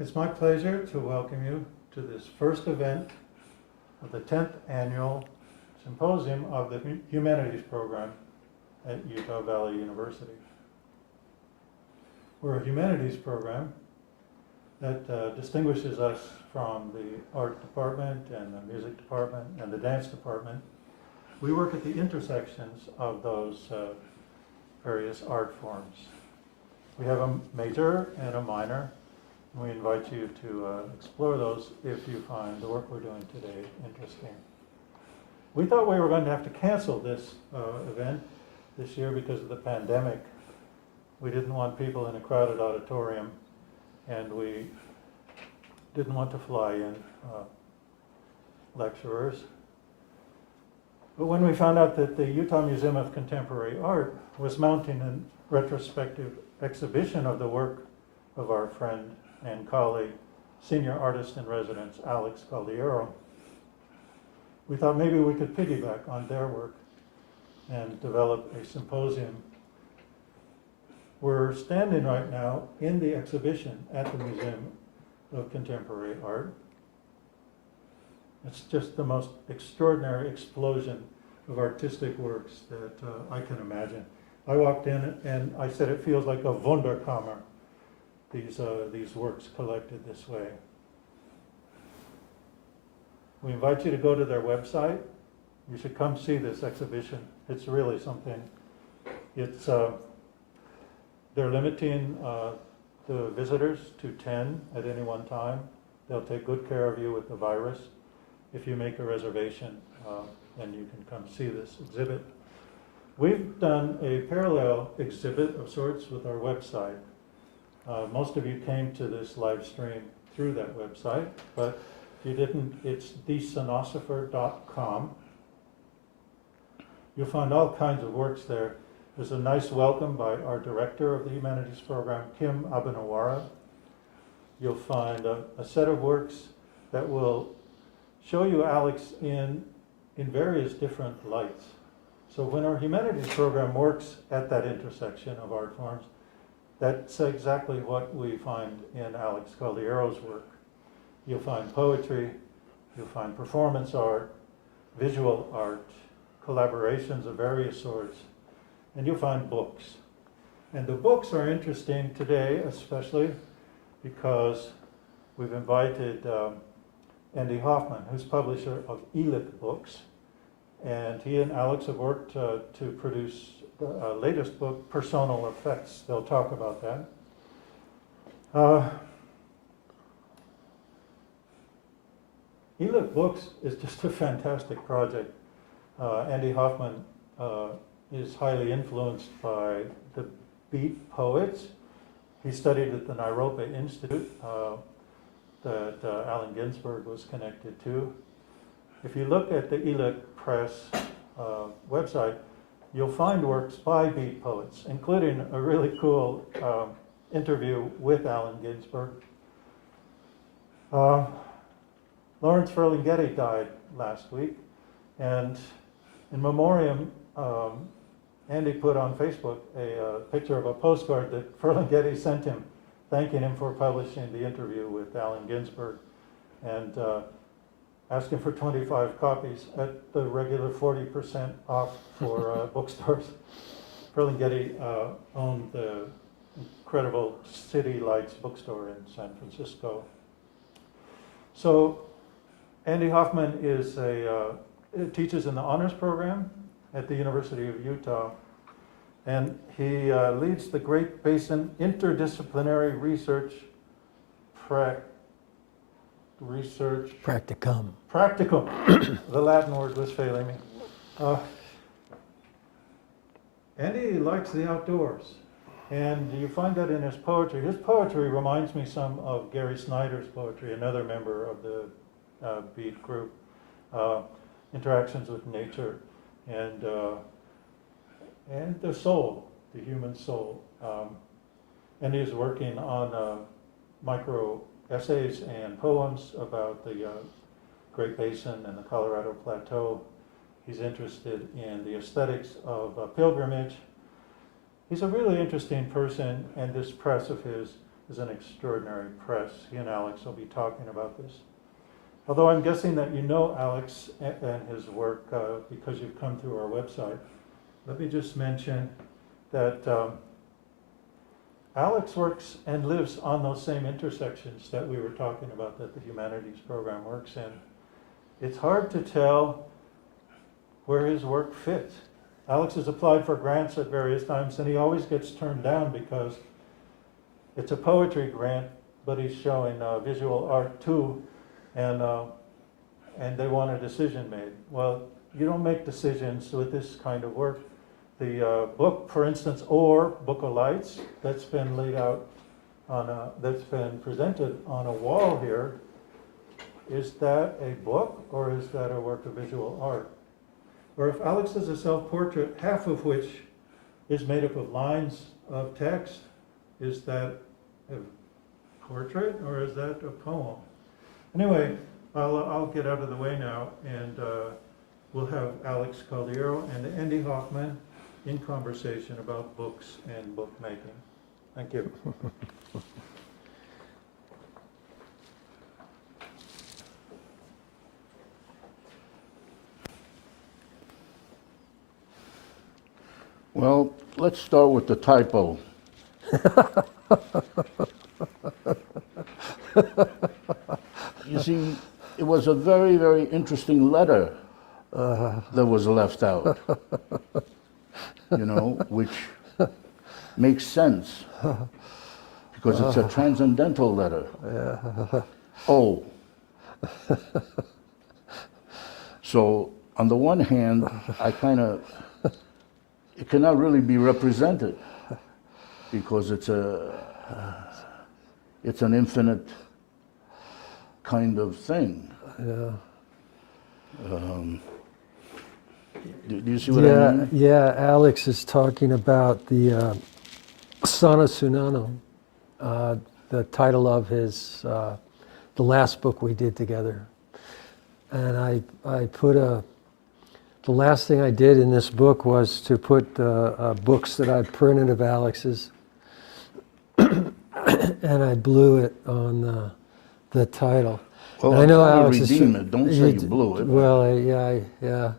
It's my pleasure to welcome you to this first event of the 10th Annual Symposium of the Humanities program at Utah Valley University. We're a humanities program that distinguishes us from the art department and the music department and the dance department. We work at the intersections of those various art forms. We have a major and a minor. We invite you to explore those if you find the work we're doing today interesting. We thought we were going to have to cancel this event this year because of the pandemic. We didn't want people in a crowded auditorium, and we didn't want to fly in lecturers. But when we found out that the Utah Museum of Contemporary Art was mounting a retrospective exhibition of the work of our friend and colleague, senior artist in residence, Elik Caldiero, we thought maybe we could piggyback on their work and develop a symposium. We're standing right now in the exhibition at the Museum of Contemporary Art. It's just the most extraordinary explosion of artistic works that I can imagine. I walked in and I said it feels like a Wunderkammer, these works collected this way. We invite you to go to their website. You should come see this exhibition. It's really something. It's they're limiting the visitors to 10 at any one time. They'll take good care of you with the virus. If you make a reservation, then you can come see this exhibit. We've done a parallel exhibit of sorts with our website. Most of you came to this live stream through that website, but if you didn't, it's thesonosopher.com. You'll find all kinds of works there. There's a nice welcome by our director of the Humanities program, Kim Abanawara. You'll find a set of works that will show you Alex in various different lights. So when our Humanities program works at that intersection of art forms, that's exactly what we find in Elik Caldiero's work. You'll find poetry, you'll find performance art, visual art, collaborations of various sorts, and you'll find books. And the books are interesting today, especially because we've invited Andy Hoffmann, who's publisher of Elik books, and he and Alex have worked to produce the latest book, Per-Sonal Effects. They'll talk about that. Elik Books is just a fantastic project. Andy Hoffmann is highly influenced by the beat poets. He studied at the Nairobi Institute that Allen Ginsberg was connected to. If you look at the Elik Press website, you'll find works by beat poets, including a really cool interview with Allen Ginsberg. Lawrence Ferlinghetti died last week, and in memoriam, Andy put on Facebook a picture of a postcard that Ferlinghetti sent him, thanking him for publishing the interview with Allen Ginsberg, and asking for 25 copies at the regular 40% off for bookstores. Ferlinghetti owned the incredible City Lights bookstore in San Francisco. So Andy Hoffmann is teaches in the honors program at the University of Utah, and he leads the Great Basin Interdisciplinary Practicum. Practicum. The Latin word was failing me. Andy likes the outdoors, and you find that in his poetry. His poetry reminds me some of Gary Snyder's poetry, another member of the Beat group. Interactions with nature and the soul, the human soul. And he's working on micro essays and poems about the Great Basin and the Colorado Plateau. He's interested in the aesthetics of pilgrimage. He's a really interesting person, and this press of his is an extraordinary press. He and Alex will be talking about this. Although I'm guessing that you know Alex and his work because you've come through our website. Let me just mention that Alex works and lives on those same intersections that we were talking about that the Humanities program works in. It's hard to tell where his work fits. Alex has applied for grants at various times and he always gets turned down because it's a poetry grant, but he's showing visual art too, and they want a decision made. Well, you don't make decisions with this kind of work. The book, for instance, or Book of Lights, that's been laid out on that's been presented on a wall here. Is that a book or is that a work of visual art? Or if Alex does a self-portrait, half of which is made up of lines of text, is that a portrait or is that a poem? Anyway, I'll get out of the way now, and we'll have Alex Caldiero and Andy Hoffmann in conversation about books and bookmaking. Thank you. Well, let's start with the typo. You see, it was a very, very interesting letter that was left out, you know, which makes sense because it's a transcendental letter. Oh. So, on the one hand, it cannot really be represented because it's an infinite kind of thing. Yeah. Do you see what I mean? Yeah, Alex is talking about the Sana Sunano, the title of his, the last book we did together. And I put the last thing I did in this book was to put books that I printed of Alex's, and I blew it on the title. Well, and I know I'm trying Alex to redeem it. Don't say you blew it. Well, yeah.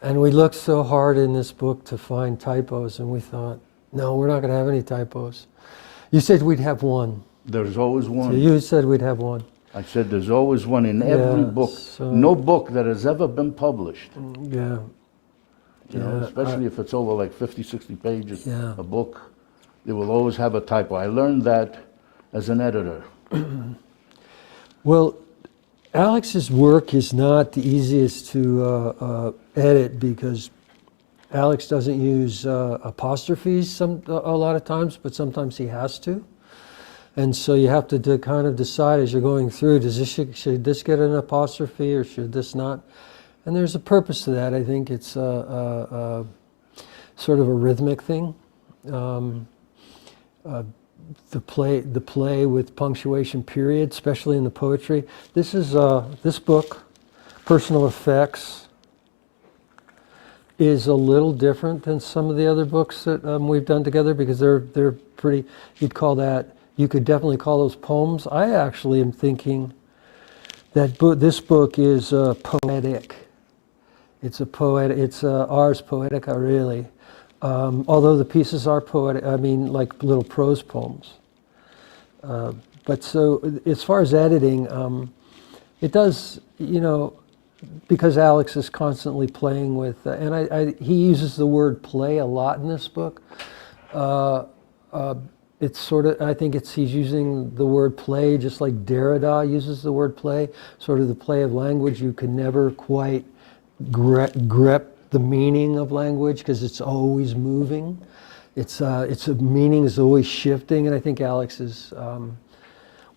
And we looked so hard in this book to find typos, and we thought, no, we're not going to have any typos. You said we'd have one. There's always one. So you said we'd have one. I said there's always one in every book. So, no book that has ever been published. Yeah. You know, especially if it's over like 50, 60 pages, Yeah. a book, they will always have a typo. I learned that as an editor. Well, Alex's work is not the easiest to edit because Alex doesn't use apostrophes a lot of times, but sometimes he has to. And so you have to kind of decide as you're going through, should this get an apostrophe or should this not? And there's a purpose to that. I think it's sort of a rhythmic thing. The play with punctuation period, especially in the poetry. This is this book, Per-Sonal Effects, is a little different than some of the other books that we've done together because they're pretty. You could definitely call those poems. I actually am thinking that this book is poetic. It's a poet. It's ars poetica, really. Although the pieces are poetic, I mean, like little prose poems. But so, as far as editing, it does, you know, because Alex is constantly playing with, and he uses the word play a lot in this book. It's sort of, I think he's using the word play just like Derrida uses the word play, sort of the play of language. You can never quite grip the meaning of language because it's always moving. Its meaning is always shifting, and I think Alex is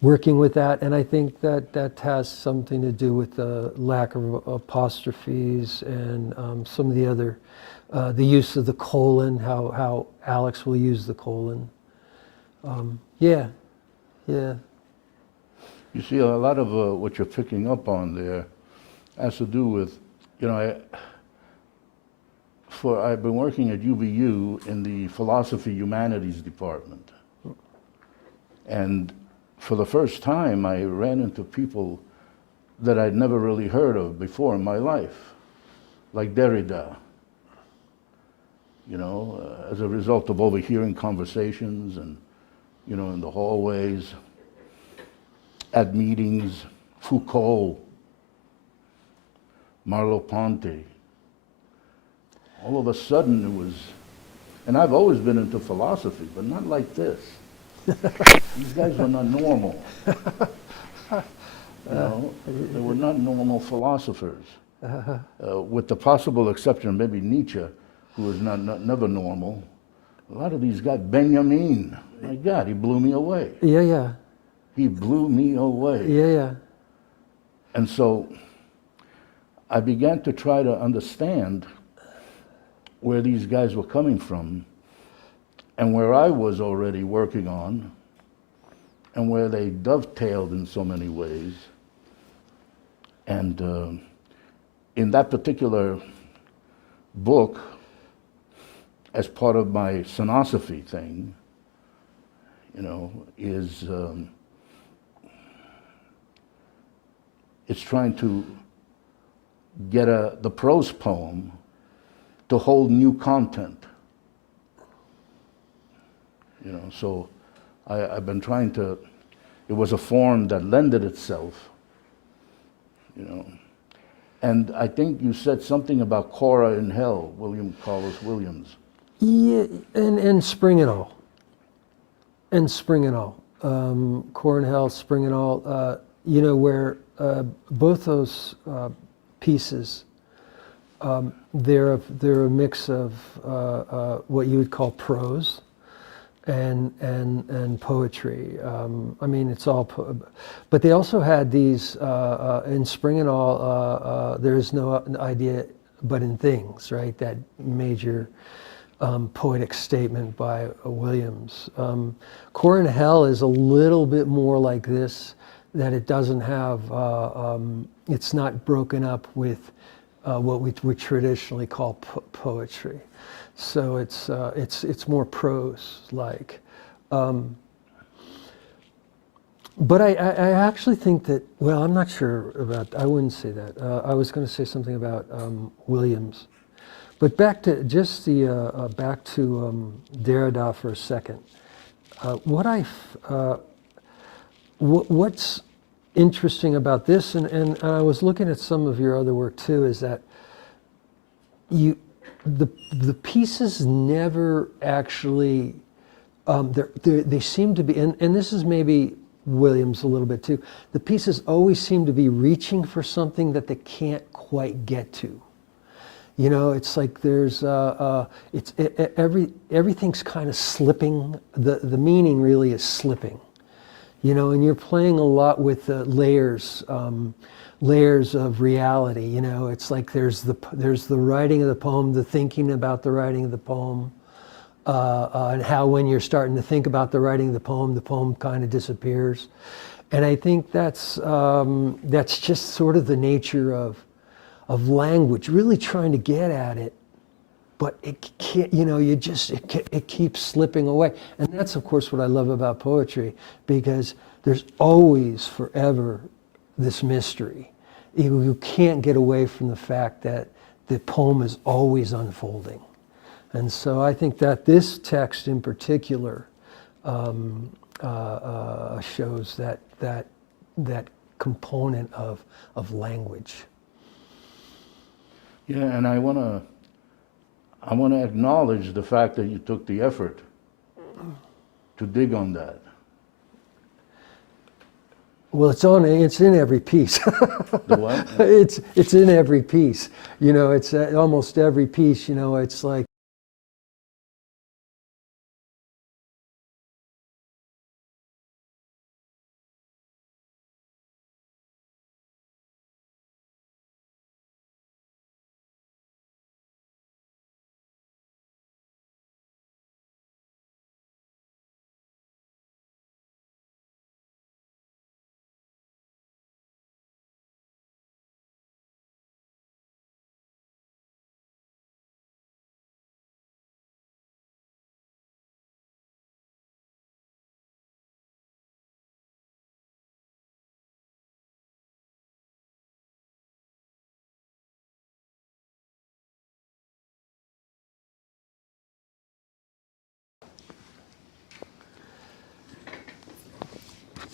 working with that, and I think that has something to do with the lack of apostrophes and some of the other, the use of the colon, how Alex will use the colon. Yeah. You see, a lot of what you're picking up on there has to do with, you know, I've been working at UVU in the Philosophy Humanities department. And for the first time, I ran into people that I'd never really heard of before in my life, like Derrida. You know, as a result of overhearing conversations and, you know, in the hallways, at meetings, Foucault, Merleau-Ponty. All of a sudden it was, and I've always been into philosophy, but not like this. These guys were not normal. You know, they were not normal philosophers. With the possible exception of maybe Nietzsche, who was never normal. A lot of these guys, Benjamin, my God, he blew me away. Yeah, yeah. He blew me away. Yeah, yeah. And so I began to try to understand where these guys were coming from and where I was already working on and where they dovetailed in so many ways. And in that particular book, as part of my sonosophy thing, you know, is it's trying to get the prose poem to hold new content. You know, so I've been trying to, it was a form that lended itself, you know. And I think you said something about Cora in Hell, William Carlos Williams. Yeah, and Spring and All. And Spring and All. Core and Hell, Spring and All. You know, where both those pieces, they're a mix of what you would call prose and poetry. I mean, it's all, but they also had these, in Spring and All, there is no idea but in things, right? That major poetic statement by Williams. Core and Hell is a little bit more like this, that it doesn't have, it's not broken up with what we would traditionally call poetry. So it's more prose-like. But I actually think that, well, I'm not sure about, I wouldn't say that. I was going to say something about Williams. But back to just the, back to Derrida for a second. What's interesting about this, and I was looking at some of your other work too, is that the pieces never actually, they seem to be, and this is maybe Williams a little bit too, the pieces always seem to be reaching for something that they can't quite get to. You know, it's like there's, everything's kind of slipping, the meaning really is slipping. You know, and you're playing a lot with layers of reality. You know, it's like there's the writing of the poem, the thinking about the writing of the poem, and how when you're starting to think about the writing of the poem kind of disappears. And I think that's just sort of the nature of language, really trying to get at it, but it can't, you know, it keeps slipping away. And that's, of course, what I love about poetry, because there's always, forever, this mystery. You can't get away from the fact that the poem is always unfolding. And so I think that this text in particular shows that component of language. Yeah, and I want to acknowledge the fact that you took the effort to dig on that. Well, it's in every piece. The what? It's in every piece. You know, it's almost every piece. You know, it's like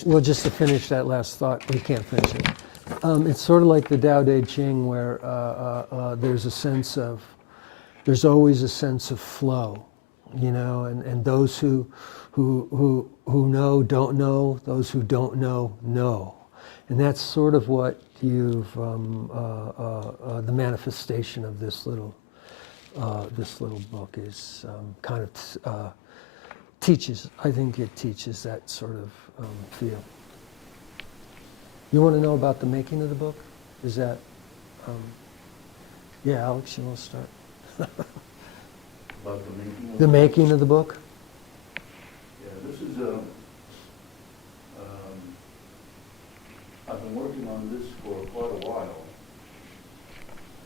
Well, just to finish that last thought, we can't finish it. It's sort of like the Tao Te Ching, where there's always a sense of flow, you know, and those who know don't know, those who don't know, and that's sort of what you've the manifestation of this little book is kind of teaches. I think it teaches that sort of feel. You want to know about the making of the book? Is that, yeah, Alex, you want to start? About the making of The making of the book? Yeah, this is I've been working on this for quite a while,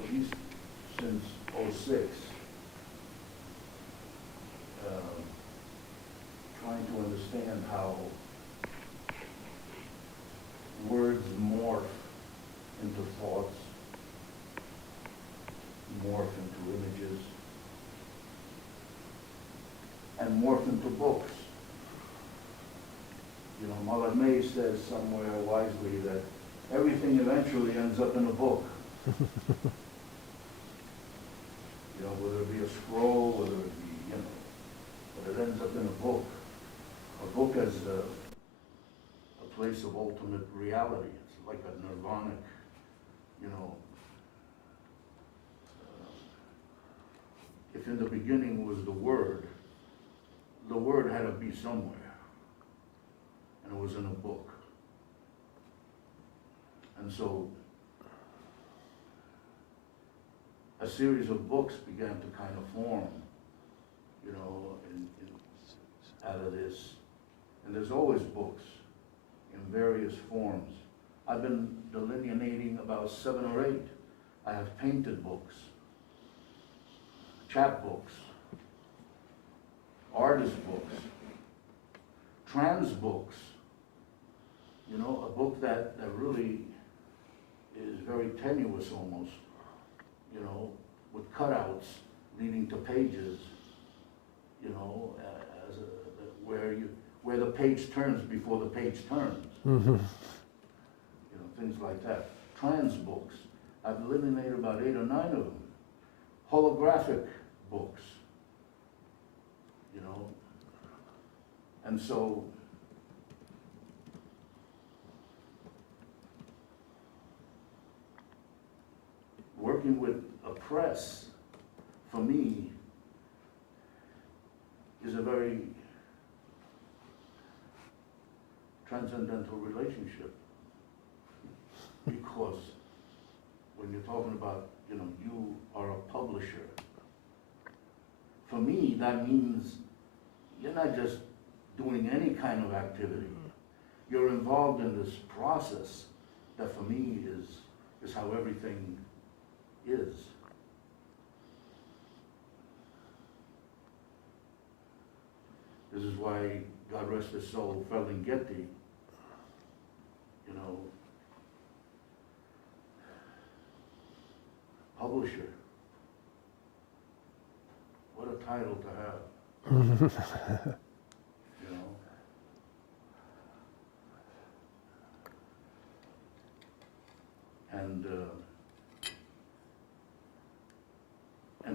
at least since '06. Trying to understand how words morph into thoughts, morph into images, and morph into books. You know, Mother May says somewhere wisely that everything eventually ends up in a book. You know, whether it be a scroll, whether it be, you know, but it ends up in a book. A book as a place of ultimate reality. It's like a nirvanic, you know. If in the beginning was the word had to be somewhere, and it was in a book. And so a series of books began to kind of form, you know, out of this. And there's always books in various forms. I've been delineating about 7 or 8. I have painted books, chapbooks, artist books, trans books, you know, a book that really is very tenuous almost, you know, with cutouts leading to pages, you know, where the page turns before the page turns. Mm-hmm. You know, things like that. Trans books. I've eliminated about 8 or 9 of them. Holographic books, you know. And so working with a press, for me, is a very transcendental relationship, because when you're talking about, you know, you are a publisher, for me that means you're not just doing any kind of activity. You're involved in this process that for me is how everything is. This is why, God rest his soul, Ferlinghetti, you know, publisher. What a title to have. You know. And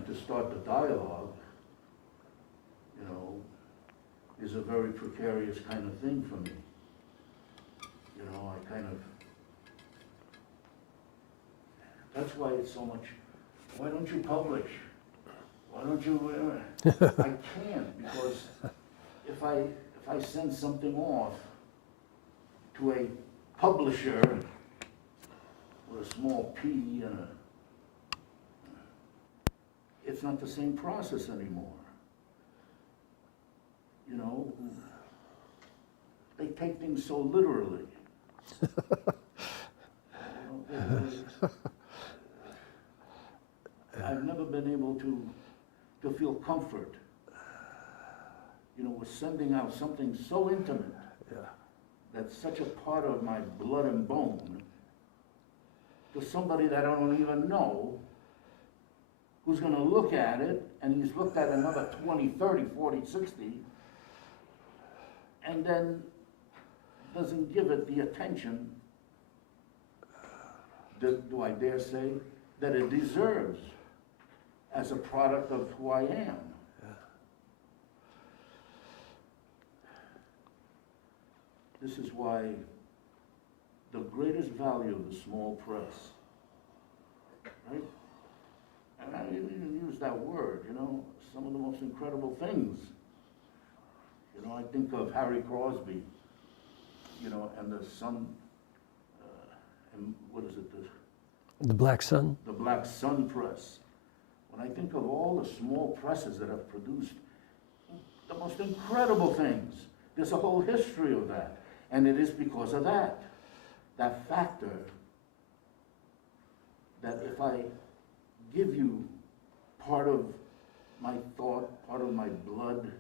to start the dialogue, you know, is a very precarious kind of thing for me. You know, I kind of, that's why it's so much, why don't you publish? Why don't you, I can't, because if I send something off to a publisher with a small P and it's not the same process anymore. You know, they take things so literally. You know, I've never been able to feel comfort, you know, with sending out something so intimate, that's such a part of my blood and bone, to somebody that I don't even know, who's going to look at it, and he's looked at another 20, 30, 40, 60, and then doesn't give it the attention, do I dare say, that it deserves as a product of who I am. This is why the greatest value of the small press, right? And I didn't even use that word, you know, some of the most incredible things. You know, I think of Harry Crosby, you know, and the Sun, and what is it, The Black Sun? the Black Sun Press. When I think of all the small presses that have produced the most incredible things, there's a whole history of that. And it is because of that factor, that if I give you part of my thought, part of my blood,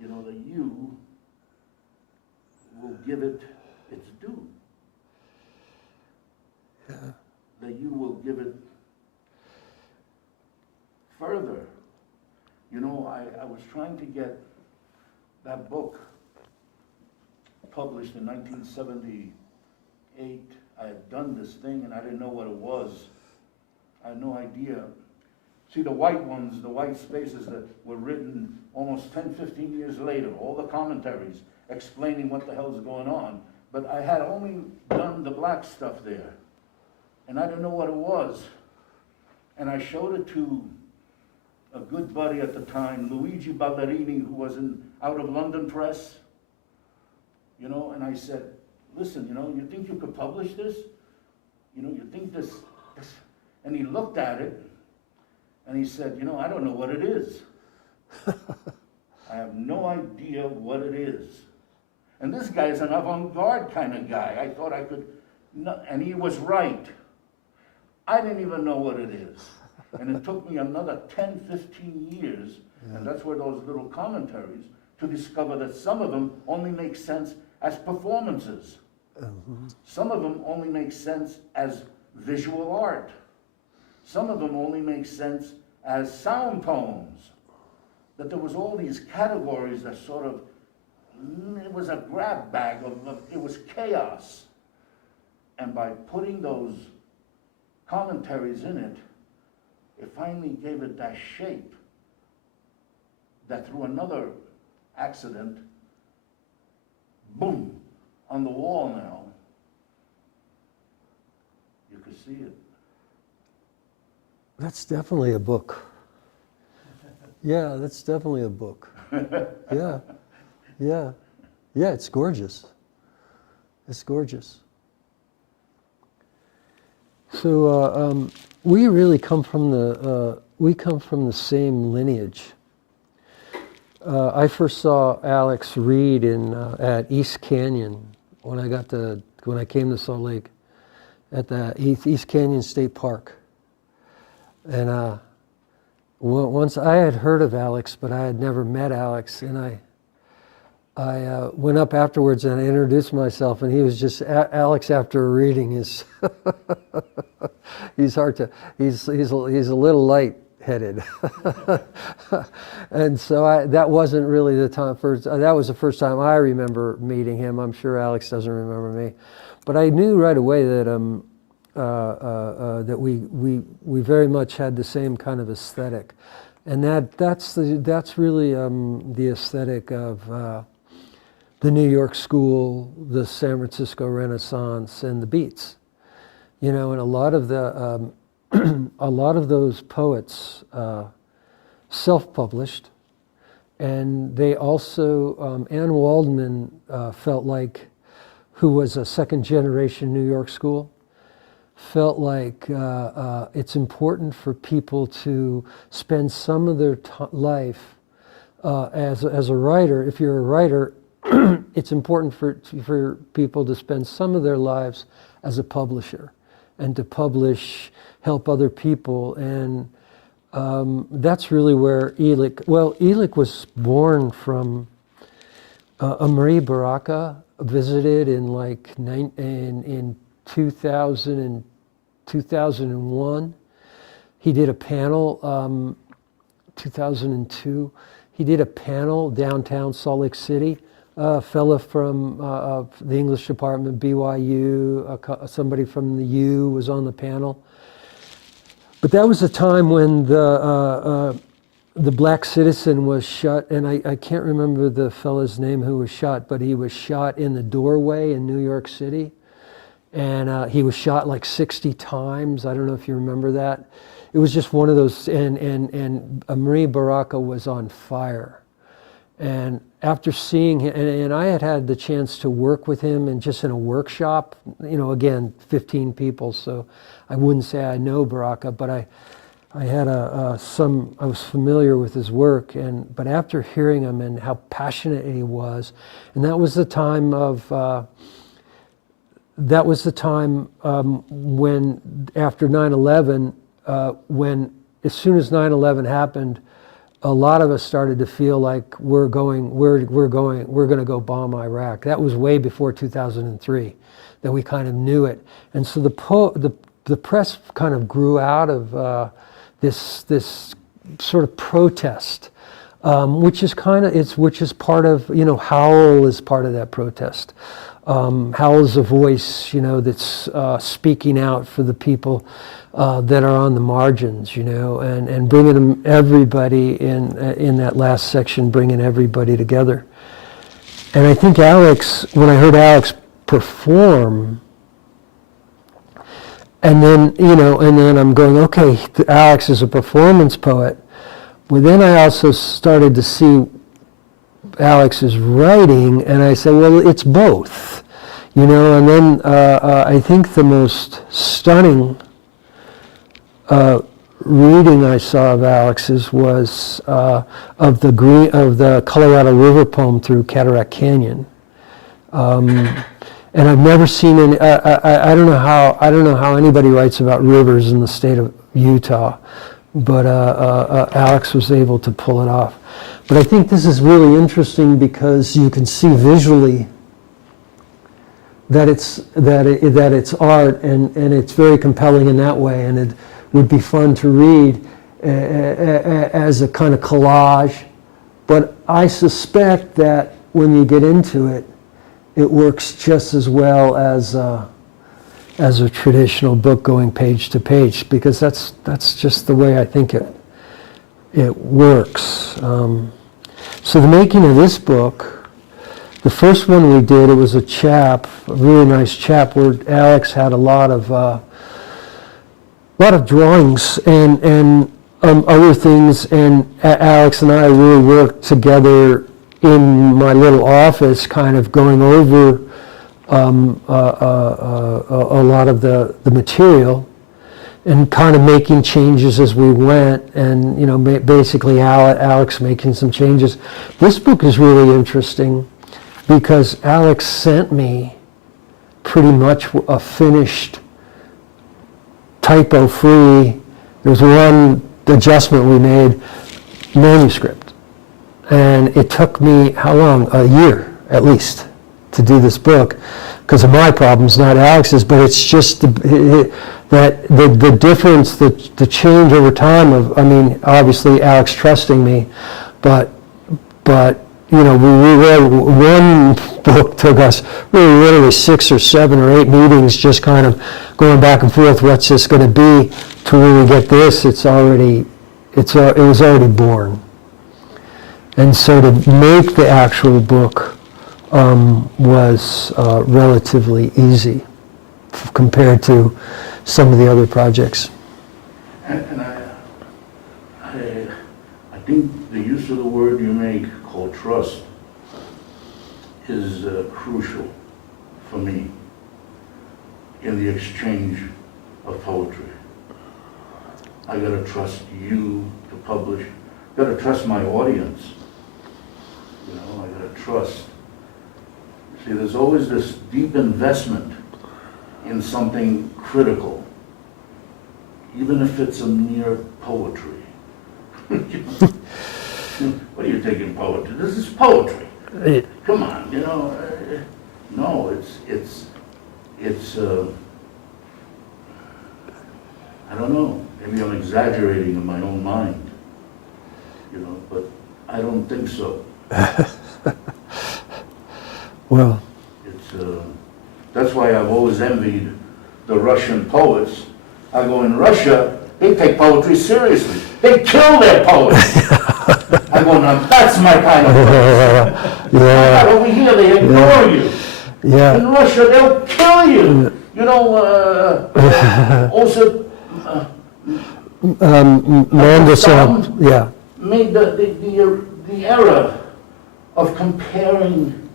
you know, that you will give it its due. Yeah. That you will give it further. You know, I was trying to get that book published in 1978. I had done this thing and I didn't know what it was. I had no idea. See, the white ones, the white spaces that were written almost 10, 15 years later, all the commentaries explaining what the hell's going on. But I had only done the black stuff there. And I didn't know what it was. And I showed it to a good buddy at the time, Luigi Ballerini, who was out of London Press. You know, and I said, listen, you know, you think you could publish this? You know, you think this? And he looked at it, and he said, you know, I don't know what it is. I have no idea what it is. And this guy's an avant-garde kind of guy. I thought I could, and he was right. I didn't even know what it is. And it took me another 10, 15 years, and that's where those little commentaries, to discover that some of them only make sense as performances. Some of them only make sense as visual art. Some of them only make sense as sound poems. That there was all these categories that sort of, it was a grab bag it was chaos. And by putting those commentaries in it, it finally gave it that shape that through another accident, boom, on the wall now, you could see it. That's definitely a book. Yeah, that's definitely a book. Yeah, yeah, yeah, it's gorgeous. It's gorgeous. So we really come from the same lineage. I first saw Alex read at East Canyon when I came to Salt Lake, at the East Canyon State Park. And once I had heard of Alex, but I had never met Alex, and I went up afterwards and I introduced myself, and he was just Alex after reading is he's a little light-headed, and so that wasn't really the time that was the first time I remember meeting him. I'm sure Alex doesn't remember me, but I knew right away that that we very much had the same kind of aesthetic, and that's really the aesthetic of the New York School, the San Francisco Renaissance, and the Beats. You know, and a lot of those poets self-published, and they also Anne Waldman felt like, who was a second-generation New York School, felt like it's important for people to spend some of their life as a writer. If you're a writer, it's important for people to spend some of their lives as a publisher, and to help other people. And that's really where Elik was born from. Amri Baraka visited in 2000 and 2001. He did a panel, 2002. He did a panel downtown Salt Lake City a fella from the English department, BYU, somebody from the U was on the panel. But that was a time when the black citizen was shot, and I can't remember the fella's name who was shot, but he was shot in the doorway in New York City. And he was shot like 60 times. I don't know if you remember that. It was just one of those, and Marie Baraka was on fire. And after seeing him, and I had the chance to work with him and just in a workshop, you know, again, 15 people, so I wouldn't say I know Baraka, but I had I was familiar with his work, but after hearing him and how passionate he was, and that was the time of, when after 9/11, when as soon as 9/11 happened, a lot of us started to feel like we're going to go bomb Iraq. That was way before 2003, that we kind of knew it, and so the press kind of grew out of this sort of protest, which is part of, you know, Howl is part of that protest. Howl's a voice, you know, that's speaking out for the people that are on the margins, you know, and bringing everybody in that last section, bringing everybody together. And I think when I heard Alex perform, and then I'm going, okay, Alex is a performance poet. But then I also started to see Alex's writing, and I said, well, it's both, you know. And then I think the most stunning reading I saw of Alex's was of the Colorado River poem through Cataract Canyon, and I've never seen any. I don't know how anybody writes about rivers in the state of Utah, but Alex was able to pull it off. But I think this is really interesting because you can see visually that it's art, and it's very compelling in that way, and it would be fun to read as a kind of collage. But I suspect that when you get into it, it works just as well as a traditional book going page to page, because that's just the way I think it works. So the making of this book, the first one we did, it was a really nice chap, where Alex had a lot of drawings and other things, and Alex and I really worked together in my little office, kind of going over a lot of the material, and kind of making changes as we went, and you know, basically Alex making some changes. This book is really interesting because Alex sent me pretty much a finished, typo-free, there's one adjustment we made, manuscript. And it took me, how long? A year, at least, to do this book, because of my problems, not Alex's, but it's just the difference, the change over time of, I mean, obviously Alex trusting me, but you know, we read one book, took us really literally 6 or 7 or 8 meetings, just kind of going back and forth, what's this going to be, to really get this, it was already born. And so to make the actual book was relatively easy compared to some of the other projects. And I think the use of the word you make, called trust, is crucial for me in the exchange of poetry. I gotta trust you to publish. I gotta trust my audience. You know, I gotta trust. See, there's always this deep investment in something critical, even if it's a mere poetry. What are you taking poetry? This is poetry. Come on, you know. No, it's I don't know. Maybe I'm exaggerating in my own mind, you know, but I don't think so. Well, It's, that's why I've always envied the Russian poets. I go, in Russia, they take poetry seriously. They kill their poets. I go, now that's my kind of poetry. yeah, Over here, they ignore you. yeah, In Russia, they'll kill you. You know, also, Mandelson, yeah, made the error of comparing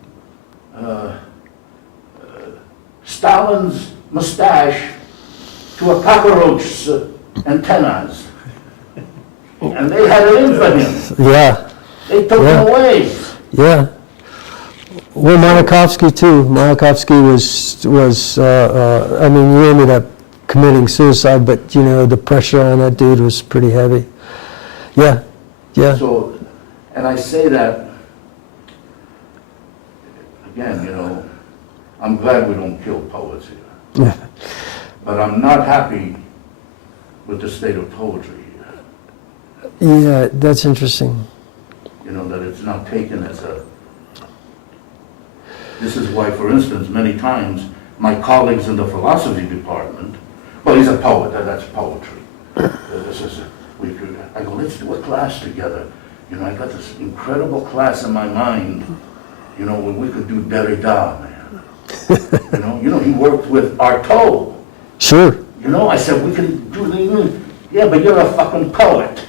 Stalin's mustache to a cockroach's antennas. And they had it in for him. yeah, They took Yeah. him away. yeah. Well, Mayakovsky too. Mayakovsky was I mean, he ended up committing suicide, but you know, the pressure on that dude was pretty heavy. Yeah, yeah, So, and I say that, again, you know, I'm glad we don't kill poets here. yeah, But I'm not happy with the state of poetry here. yeah. That's interesting. You know, that it's not taken as a... This is why, for instance, many times my colleagues in the philosophy department, well, he's a poet, that's poetry. This is, I go, let's do a class together. You know, I got this incredible class in my mind, you know, when we could do Derrida, man. You know, he worked with Artaud. Sure. You know, I said, we can do the, yeah, but you're a fucking poet.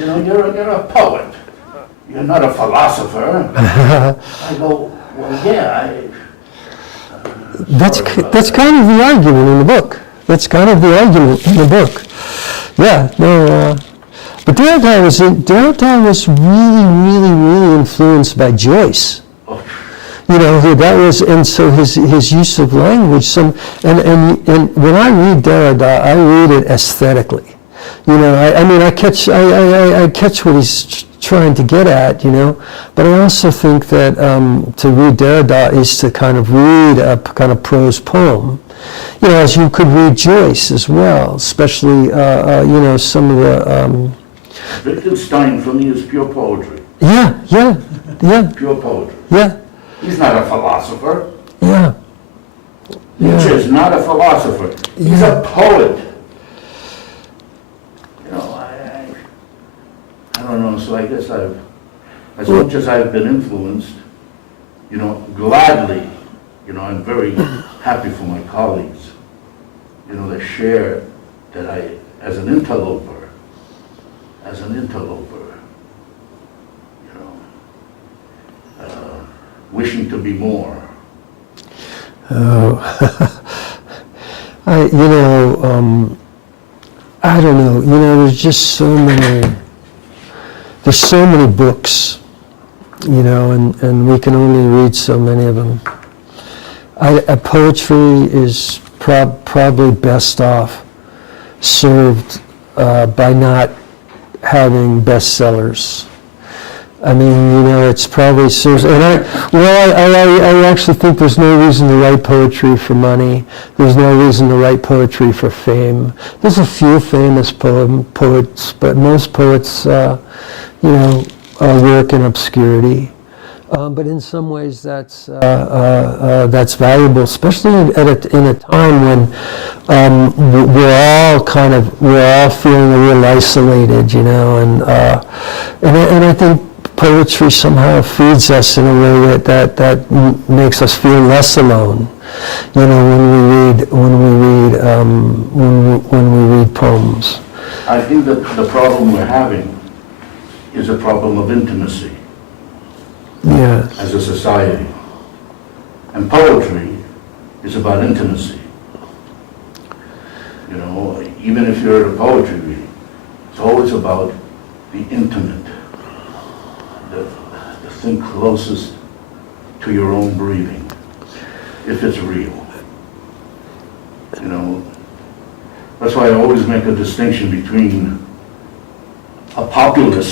You know, you're a poet. You're not a philosopher. I go, well, yeah, That's sorry about that's that. kind of the argument in the book. That's kind of the argument in the book. Yeah, no, but Derrida was really influenced by Joyce. Oh, You know, that was, and so his use of language, and when I read Derrida, I read it aesthetically. You know, I mean, I catch what he's trying to get at, you know, but I also think that to read Derrida is to kind of read a kind of prose poem, you know, as you could read Joyce as well, especially, you know, some of the... Wittgenstein for me is pure poetry. Yeah, Pure poetry. yeah, He's not a philosopher. yeah. Nietzsche Yeah. is not a philosopher. He's Yeah. a poet. You know, I don't know, so I guess as much as I've been influenced, you know, gladly, you know, I'm very happy for my colleagues, you know, that share that I, as an interloper, you know, wishing to be more. Oh, I don't know, you know, there's just there's so many books, you know, and we can only read so many of them. Poetry is probably best off served by not having bestsellers. I mean, you know, it's probably serves, and I actually think there's no reason to write poetry for money. There's no reason to write poetry for fame. There's a few famous poets, but most poets, you know, work in obscurity. But in some ways, that's valuable, especially in a time when we're all feeling a little isolated, you know, and I think poetry somehow feeds us in a way that makes us feel less alone, you know, when we read poems. I think that the problem we're having is a problem of intimacy Yeah. as a society. And poetry is about intimacy. You know, even if you're at a poetry reading, it's always about the intimate, the thing closest to your own breathing, if it's real. You know, that's why I always make a distinction between a popular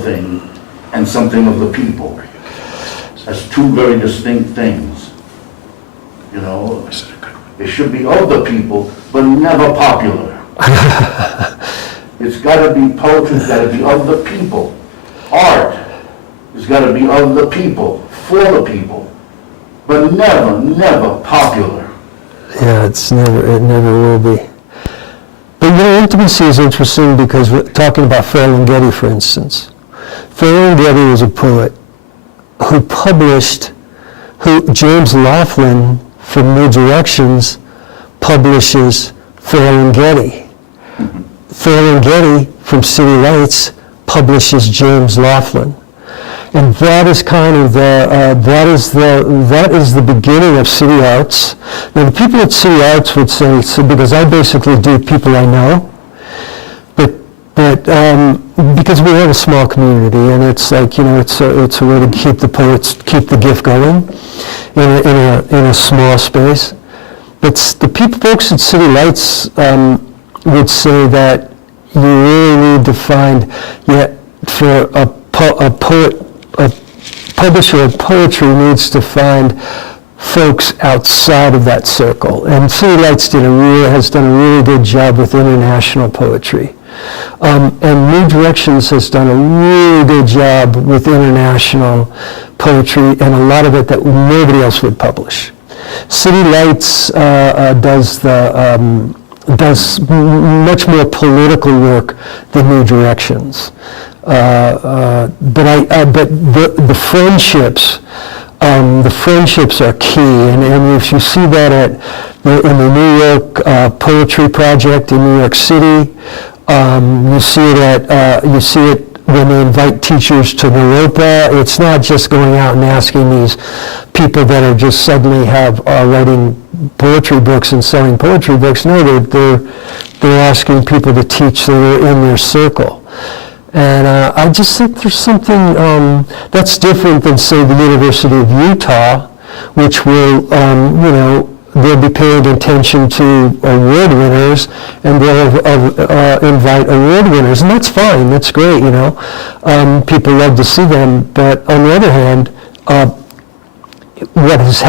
thing and something of the people as two very distinct things. You know, it should be of the people, but never popular. It's got to be, poetry's got to be of the people. Art It's got to be of the people, for the people, but never, never popular. Yeah, it never will be. But you know, intimacy is interesting because we're talking about Fairleigh Getty, for instance. Fairleigh Getty was a poet who James Laughlin from New Directions publishes Fairleigh Getty. Fairleigh Getty from City Lights publishes James Laughlin. And that is kind of that is the beginning of City Arts. Now the people at City Arts would say, so because I basically do people I know, but because we have a small community, and it's like, you know, it's a way to keep the poets, keep the gift going in a small space. But the folks at City Lights would say that you really need to find, for a publisher of poetry needs to find folks outside of that circle. And City Lights has done a really good job with international poetry. And New Directions has done a really good job with international poetry, and a lot of it that nobody else would publish. City Lights does much more political work than New Directions. But the friendships are key, and if you see that in the New York Poetry Project in New York City, you see it when they invite teachers to Naropa. It's not just going out and asking these people that are just suddenly writing poetry books and selling poetry books. No, they're asking people to teach that are in their circle. And I just think there's something that's different than, say, the University of Utah, which will, they'll be paying attention to award winners, and they'll invite award winners, and that's fine, that's great, people love to see them. But on the other hand, it's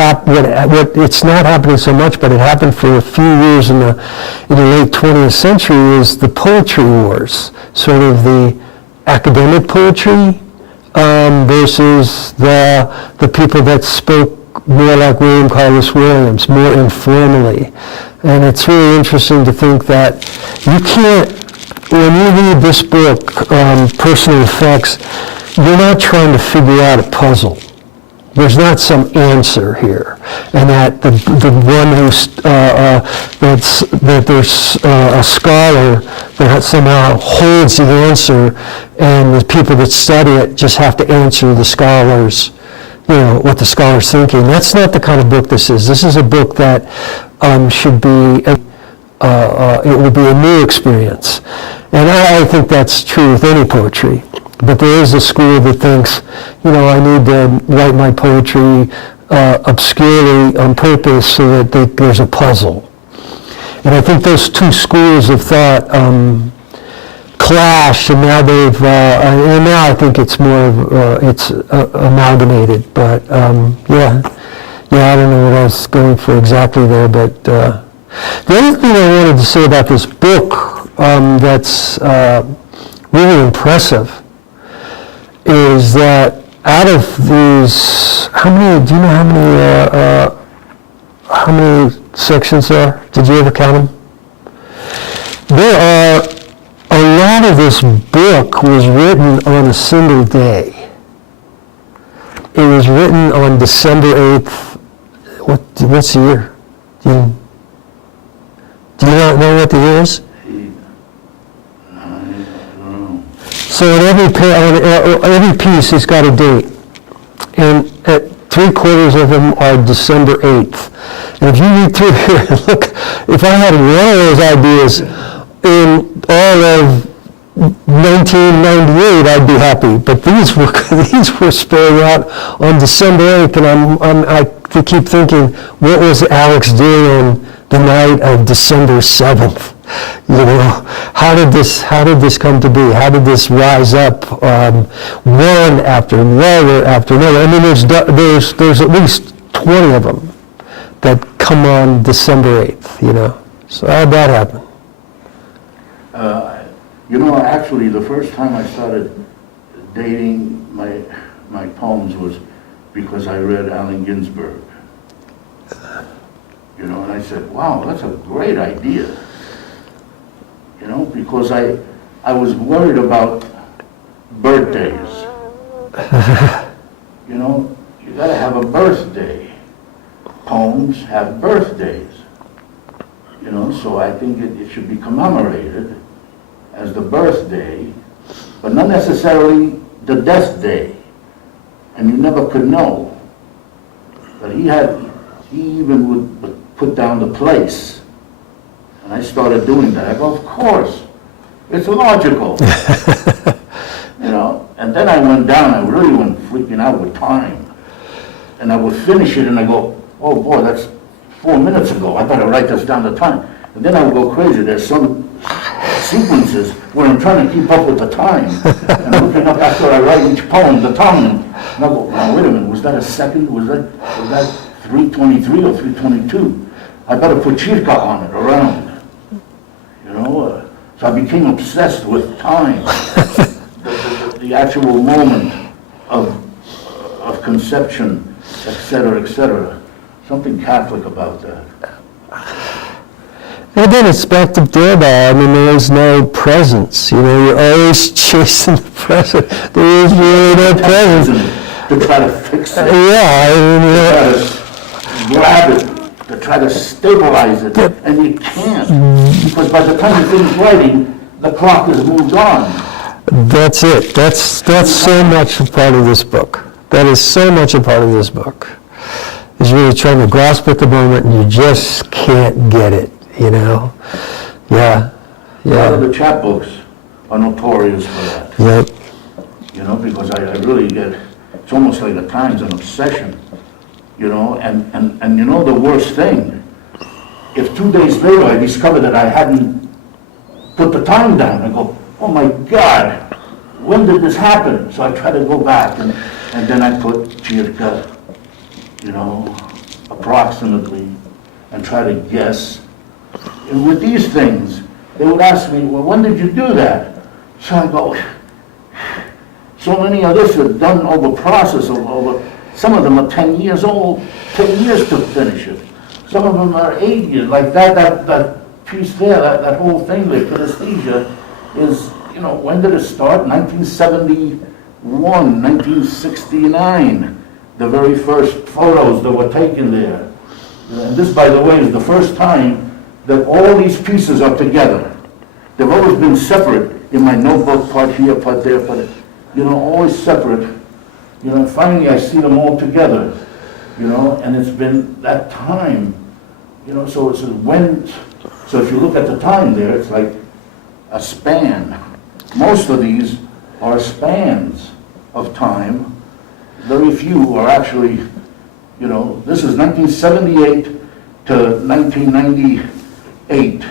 not happening so much, but it happened for a few years in the late 20th century, is the poetry wars, sort of the academic poetry versus the people that spoke more like William Carlos Williams, more informally. And it's really interesting to think that you can't, when you read this book, Per-Sonal Effects, you're not trying to figure out a puzzle. There's not some answer here, and that the one who's that there's a scholar that somehow holds the answer, and the people that study it just have to answer the scholars, what the scholar's thinking. That's not the kind of book this is. This is a book that should be it will be a new experience, and I think that's true with any poetry. But there is a school that thinks, I need to write my poetry obscurely on purpose so that there's a puzzle. And I think those two schools of thought clashed, and now and now I think it's more of, it's amalgamated. But I don't know what I was going for exactly there. But the other thing I wanted to say about this book that's really impressive is that out of these, do you know how many sections there are? Did you ever count them? There are, a lot of this book was written on a single day. It was written on December 8th. What's the year? Do you not know what the year is? So on every piece has got a date, and at 3/4 of them are December 8th. And if you read through here and look, if I had one of those ideas in all of 1998, I'd be happy. But these were spelling out on December 8th, and I keep thinking, what was Alex doing on the night of December 7th? How did this come to be? How did this rise up one after another after another? I mean, there's at least 20 of them that come on December 8th, So how'd that happen? Actually, the first time I started dating my poems was because I read Allen Ginsberg. You know, and I said, wow, that's a great idea. You know, because I was worried about birthdays. You know, you gotta have a birthday. Poems have birthdays. You know, so I think it should be commemorated as the birthday, but not necessarily the death day. And you never could know. But he even would put down the place. And I started doing that. I go, of course, it's logical. You know, and then I went down, I really went freaking out with time. And I would finish it and I go, oh boy, that's 4 minutes ago. I better write this down the time. And then I would go crazy. There's some sequences where I'm trying to keep up with the time. And I'm looking up after I write each poem, the time. And I go, now wait a minute, was that a second? Was that 3:23 or 3:22? I better put Chirka on it, around. You know, so I became obsessed with time. The actual moment of conception, etc., etc. Something Catholic about that. And again, it's back to Derba. I mean, there is no presence. You know, you're always chasing the present. There is really no presence. To try to fix it. Yeah, I mean, To try to grab it, to try to stabilize it, and you can't. Because by the time you finish writing, the clock has moved on. that's it. That's so much a part of this book. That is so much a part of this book. Is really trying to grasp at the moment, and you just can't get it. You know? Yeah. A lot of Yeah. the chapbooks are notorious for that. Yep. You know, because I really get, it's almost like at times an obsession. You know, and you know the worst thing, if 2 days later I discover that I hadn't put the time down, I go, oh my God, when did this happen? So I try to go back and then I put Chirka, you know, approximately, and try to guess. And with these things, they would ask me, well, when did you do that? So I go, so many of this are done over process, over, some of them are 10 years old, 10 years to finish it. Some of them are 8 years, like that piece there, that whole thing there, kinesthesia, is, you know, when did it start? 1971, 1969, the very first photos that were taken there. And this, by the way, is the first time that all these pieces are together. They've always been separate in my notebook, part here, part there, part, you know, always separate. You know, finally I see them all together, you know, and it's been that time, you know, so it's when, so if you look at the time there, it's like a span. Most of these are spans of time. Very few are actually, you know, this is 1978 to 1998,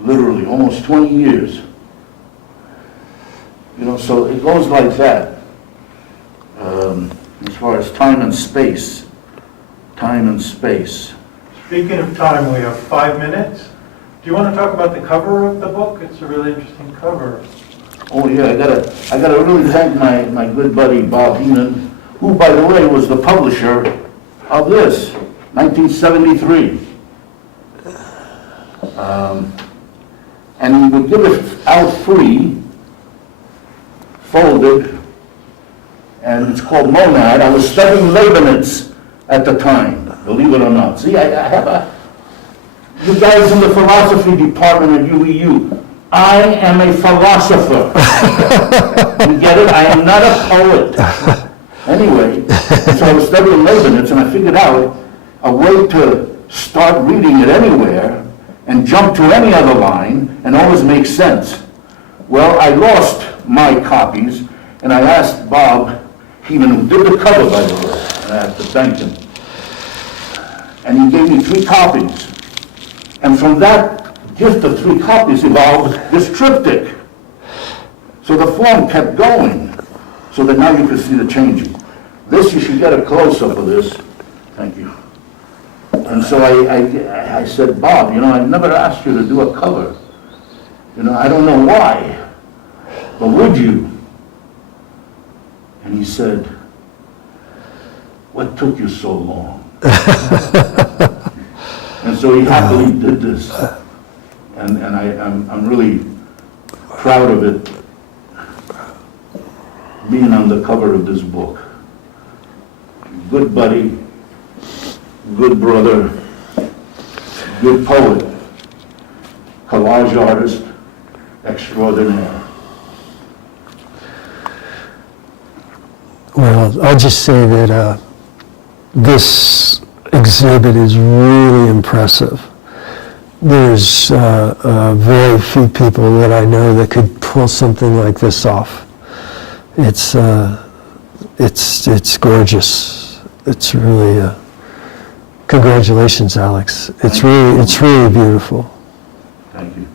literally, almost 20 years. You know, so it goes like that, as far as time and space. Time and space. Speaking of time, we have 5 minutes. Do you want to talk about the cover of the book? It's a really interesting cover. Oh yeah, I gotta really thank my good buddy Bob Heenan, who, by the way, was the publisher of this, 1973. And he would give it out free, folded, and it's called Monad. I was studying Leibniz at the time, believe it or not. See, I have you guys in the philosophy department at UEU, I am a philosopher. You get it? I am not a poet. Anyway, so I was studying Leibniz, and I figured out a way to start reading it anywhere and jump to any other line and always make sense. Well, I lost my copies, and I asked Bob Heenan, who did the cover, by the way, and I have to thank him. And he gave me 3 copies. And from that gift of 3 copies evolved this triptych. So the form kept going, so that now you can see the changing. This, you should get a close-up of this. Thank you. And so I said, Bob, you know, I've never asked you to do a cover. You know, I don't know why, but would you? And he said, "What took you so long?" And so he happily did this. And I'm really proud of it, being on the cover of this book. Good buddy, good brother, good poet, collage artist extraordinaire. Well, I'll just say that this exhibit is really impressive. There's very few people that I know that could pull something like this off. It's gorgeous. It's really congratulations, Alex. It's really beautiful. Thank you.